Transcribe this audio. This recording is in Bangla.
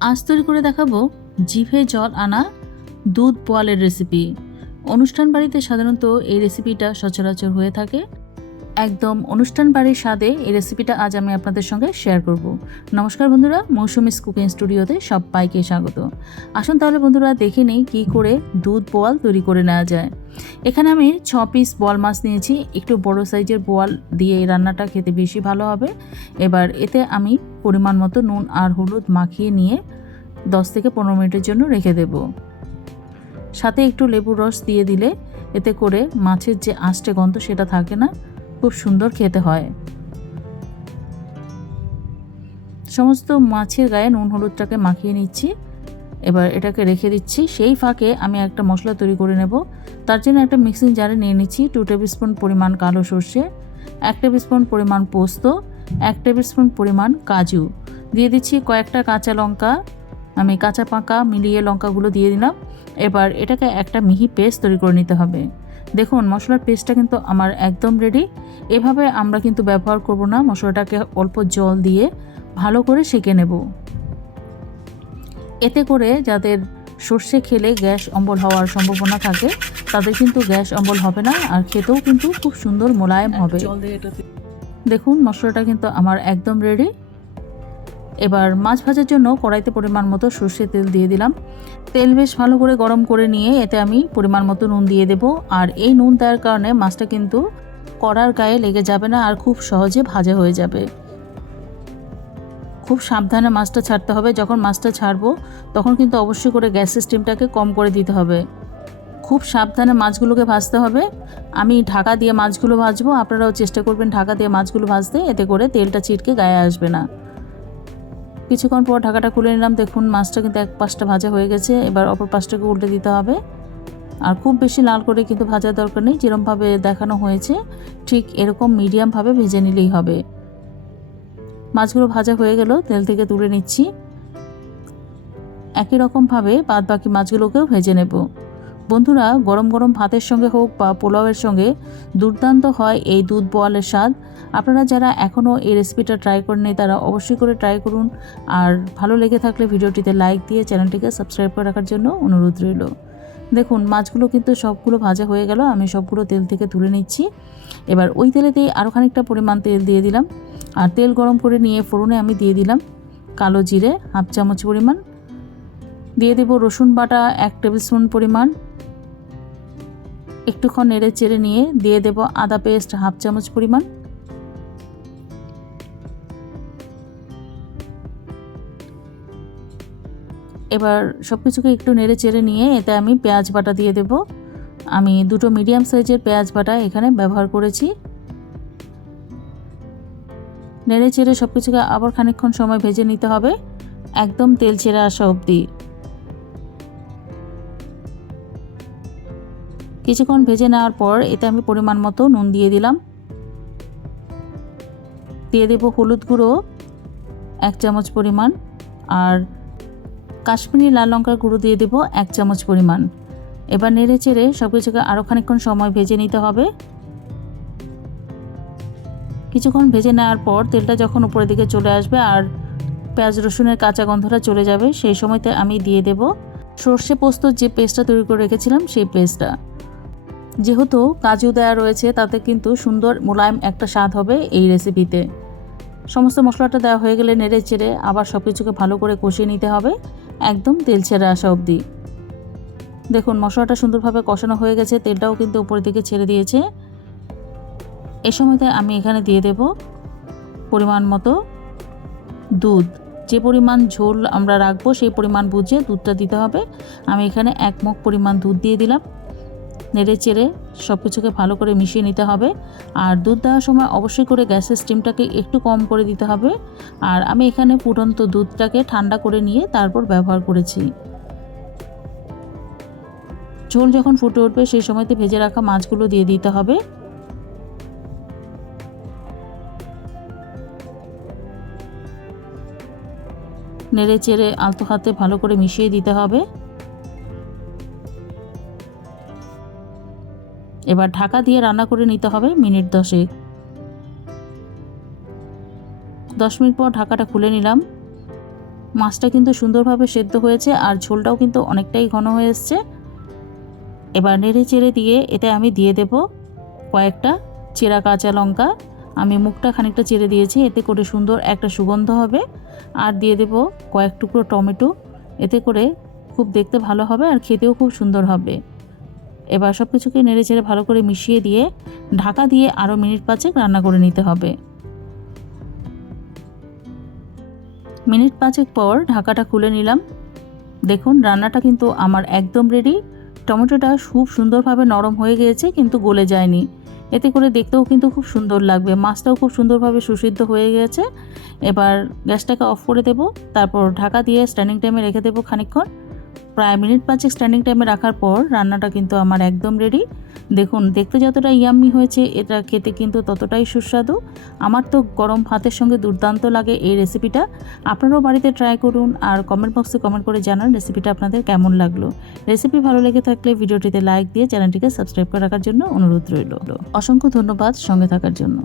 আজ তৈরি করে দেখাবো জিভে জল আনা দুধ পোয়ালের রেসিপি অনুষ্ঠান বাড়িতে সাধারণত এই রেসিপিটা সচরাচর হয়ে থাকে। একদম অনুষ্ঠান বাড়ির স্বাদে এই রেসিপিটা আজ আমি আপনাদের সঙ্গে শেয়ার করব। নমস্কার বন্ধুরা মৌসুমিস কুকিং স্টুডিওতে সবাইকে স্বাগত। আসুন তাহলে বন্ধুরা দেখে নেই কী করে দুধ বোয়াল তৈরি করে নেওয়া যায়। এখানে আমি ছ পিস বল মাছ নিয়েছি, একটু বড় সাইজের বোয়াল দিয়ে এই রান্নাটা খেতে বেশি ভালো হবে। এবার এতে আমি পরিমাণ মতো নুন আর হলুদ মাখিয়ে নিয়ে দশ থেকে পনেরো মিনিটের জন্য রেখে দেব। সাথে একটু লেবুর রস দিয়ে দিলে এতে করে মাছের যে আঁশটে গন্ধ সেটা থাকে না খুব সুন্দর খেতে হয়। সমস্ত মাছের গায়ে নুন হলুদটাকে মাখিয়ে নিচ্ছি। এবার এটাকে রেখে দিচ্ছি। সেই ফাঁকে আমি একটা মশলা তৈরি করে নেব। তার জন্য একটা মিক্সিং জারে নিয়ে নিচ্ছি টু টেবিল স্পুন পরিমাণ কালো সর্ষে, এক টেবিল স্পুন পরিমাণ পোস্ত, এক টেবিল স্পুন পরিমাণ কাজু। দিয়ে দিচ্ছি কয়েকটা কাঁচা লঙ্কা। আমি কাঁচা পাকা মিলিয়ে লঙ্কাগুলো দিয়ে দিলাম। এবার এটাকে একটা মিহি পেস্ট তৈরি করে নিতে হবে। দেখুন মশলার পেস্টটা কিন্তু আমার একদম রেডি এভাবে আমরা কিন্তু ব্যবহার করব না মশলাটাকে অল্প জল দিয়ে ভালো করে সেঁকে নেব। এতে করে যাদের সর্ষে খেলে গ্যাস অম্বল হওয়ার সম্ভাবনা থাকে তাদের কিন্তু গ্যাস অম্বল হবে না আর খেতেও কিন্তু খুব সুন্দর মোলায়েম হবে। দেখুন মশলাটা কিন্তু আমার একদম রেডি এবার মাছ ভাজার জন্য কড়াইতে পরিমাণ মতো সর্ষে তেল দিয়ে দিলাম। তেল বেশ ভালো করে গরম করে নিয়ে এতে আমি পরিমাণ মতো নুন দিয়ে দেব। আর এই নুন দেওয়ার কারণে মাছটা কিন্তু কড়ার গায়ে লেগে যাবে না আর খুব সহজে ভাজা হয়ে যাবে। খুব সাবধানে মাছটা ছাড়তে হবে। যখন মাছটা ছাড়বো, তখন কিন্তু অবশ্যই করে গ্যাসের স্টিমটাকে কম করে দিতে হবে। খুব সাবধানে মাছগুলোকে ভাজতে হবে। আমি ঢাকা দিয়ে মাছগুলো ভাজবো। আপনারাও চেষ্টা করবেন ঢাকা দিয়ে মাছগুলো ভাজতে। এতে করে তেলটা ছিটকে গায়ে আসবে না। কিছুক্ষণ পর ঢাকাটা খুলে নিলাম। দেখুন, মাছটা কিন্তু এক পাশটা ভাজা হয়ে গেছে। এবার অপর পাশটাকে উল্টে দিতে হবে। আর খুব বেশি লাল করে কিন্তু ভাজার দরকার নেই। যেরমভাবে দেখানো হয়েছে, ঠিক এরকম মিডিয়ামভাবে ভেজে নিলেই হবে। মাছগুলো ভাজা হয়ে গেল, তেল থেকে তুলে নিচ্ছি। একই রকমভাবে বাদ বাকি মাছগুলোকেও ভেজে নেব। বন্ধুরা, গরম গরম ভাতের সঙ্গে হোক বা পোলাওয়ের সঙ্গে, দুর্দান্ত হয় এই দুধ বোয়ালের স্বাদ। আপনারা যারা এখনও এই রেসিপিটা ট্রাই করেননি, তারা অবশ্যই করে ট্রাই করুন। আর ভালো লেগে থাকলে ভিডিওটিতে লাইক দিয়ে চ্যানেলটিকে সাবস্ক্রাইব করে রাখার জন্য অনুরোধ রইল। দেখুন, মাছগুলো কিন্তু সবগুলো ভাজা হয়ে গেল, আমি সবগুলো তেল থেকে তুলে নিচ্ছি। এবার ওই তেলেতেই আরও খানিকটা পরিমাণ তেল দিয়ে দিলাম। আর তেল গরম করে নিয়ে ফোড়নে আমি দিয়ে দিলাম কালো জিরে, হাফ চামচ পরিমাণ। দিয়ে দেব রসুন বাটা, এক টেবিল স্পুন পরিমাণ। একটুক্ষণ নেড়ে চেড়ে নিয়ে দিয়ে দেব আদা পেস্ট হাফ চামচ পরিমাণ। এবার সব কিছুকে একটু নেড়ে চেড়ে নিয়ে এতে আমি পেঁয়াজ বাটা দিয়ে দেব। আমি দুটো মিডিয়াম সাইজের পেঁয়াজ বাটা এখানে ব্যবহার করেছি। নেড়ে চেড়ে সব কিছুকে আবার খানিকক্ষণ সময় ভেজে নিতে হবে। একদম তেল ছেড়ে আসা অবধি। কিছুক্ষণ ভেজে নেওয়ার পর এতে আমি পরিমাণ মতো নুন দিয়ে দিলাম। দিয়ে দেব হলুদ গুঁড়ো, এক চামচ পরিমাণ, আর কাশ্মীরি লাল লঙ্কার গুঁড়ো দিয়ে দেব এক চামচ পরিমাণ। এবার নেড়ে চেড়ে সব কিছুকে আরও খানিকক্ষণ সময় ভেজে নিতে হবে। কিছুক্ষণ ভেজে নেওয়ার পর তেলটা যখন উপরের দিকে চলে আসবে আর পেঁয়াজ রসুনের কাঁচা গন্ধটা চলে যাবে, সেই সময়তে আমি দিয়ে দেব সর্ষে পোস্তর যে পেস্টটা তৈরি করে রেখেছিলাম, সেই পেস্টটা। যেহেতু কাজু দেওয়া রয়েছে, তাতে কিন্তু সুন্দর মোলায়েম একটা স্বাদ হবে এই রেসিপিতে সমস্ত মশলাটা দেওয়া হয়ে গেলে নেড়ে চেড়ে আবার সব কিছুকে ভালো করে কষিয়ে নিতে হবে, একদম তেল ছেড়ে আসা অবধি। দেখুন, মশলাটা সুন্দরভাবে কষানো হয়ে গেছে, তেলটাও কিন্তু উপরের দিকে ছেড়ে দিয়েছে। এ সময়তে আমি এখানে দিয়ে দেব পরিমাণ মতো দুধ। যে পরিমাণ ঝোল আমরা রাখব, সেই পরিমাণ বুঝে দুধটা দিতে হবে। আমি এখানে এক মুখ পরিমাণ দুধ দিয়ে দিলাম। নেড়ে চেড়ে সব কিছুকে ভালো করে মিশিয়ে নিতে হবে। আর দুধ দেওয়ার সময় অবশ্যই করে গ্যাসের স্টিমটাকে একটু কম করে দিতে হবে। আর আমি এখানে ফুটন্ত দুধটাকে ঠান্ডা করে নিয়ে তারপর ব্যবহার করেছি। ঝোল যখন ফুটে উঠবে সেই সময়তে ভেজে রাখা মাছগুলো দিয়ে দিতে হবে। নেড়ে চেড়ে আলতো হাতে ভালো করে মিশিয়ে দিতে হবে। এবার ঢাকা দিয়ে রান্না করে নিতে হবে মিনিট দশেক। দশ মিনিট পর ঢাকাটা খুলে নিলাম। মাছটা কিন্তু সুন্দরভাবে সেদ্ধ হয়েছে আর ঝোলটাও কিন্তু অনেকটাই ঘন হয়ে এসছে। এবার নেড়ে চেড়ে দিয়ে এতে আমি দিয়ে দেব কয়েকটা চেরা কাঁচা লঙ্কা। আমি মুখটা খানিকটা চেড়ে দিয়েছি, এতে করে সুন্দর একটা সুগন্ধ হবে। আর দিয়ে দেব কয়েক টুকরো টমেটো, এতে করে খুব দেখতে ভালো হবে আর খেতেও খুব সুন্দর হবে। এবার সব কিছুকে নেড়ে চেড়ে ভালো করে মিশিয়ে দিয়ে ঢাকা দিয়ে আরও মিনিট পাঁচেক রান্না করে নিতে হবে। মিনিট পাঁচেক পর ঢাকাটা খুলে নিলাম। দেখুন, রান্নাটা কিন্তু আমার একদম রেডি টমেটোটা খুব সুন্দরভাবে নরম হয়ে গিয়েছে, কিন্তু গলে যায়নি। এতে করে দেখতেও কিন্তু খুব সুন্দর লাগবে। মাছটাও খুব সুন্দরভাবে সুসিদ্ধ হয়ে গেছে এবার গ্যাসটাকে অফ করে দেব। তারপর ঢাকা দিয়ে স্ট্যান্ডিং টাইমে রেখে দেবো খানিকক্ষণ। প্রায় মিনিট পাঁচেক স্ট্যান্ডিং টাইমে রাখার পর রান্নাটা কিন্তু আমার একদম রেডি দেখুন, দেখতে যতটা ইয়াম্মি হয়েছে, এটা খেতে কিন্তু ততটাই সুস্বাদু। আমার তো গরম ভাতের সঙ্গে দুর্দান্ত লাগে এই রেসিপিটা আপনারাও বাড়িতে ট্রাই করুন আর কমেন্ট বক্সে কমেন্ট করে জানান রেসিপিটা আপনাদের কেমন লাগল। রেসিপি ভালো লেগে থাকলে ভিডিওটিতে লাইক দিয়ে চ্যানেলটিকে সাবস্ক্রাইব করে রাখার জন্য অনুরোধ রইল। অসংখ্য ধন্যবাদ সঙ্গে থাকার জন্য।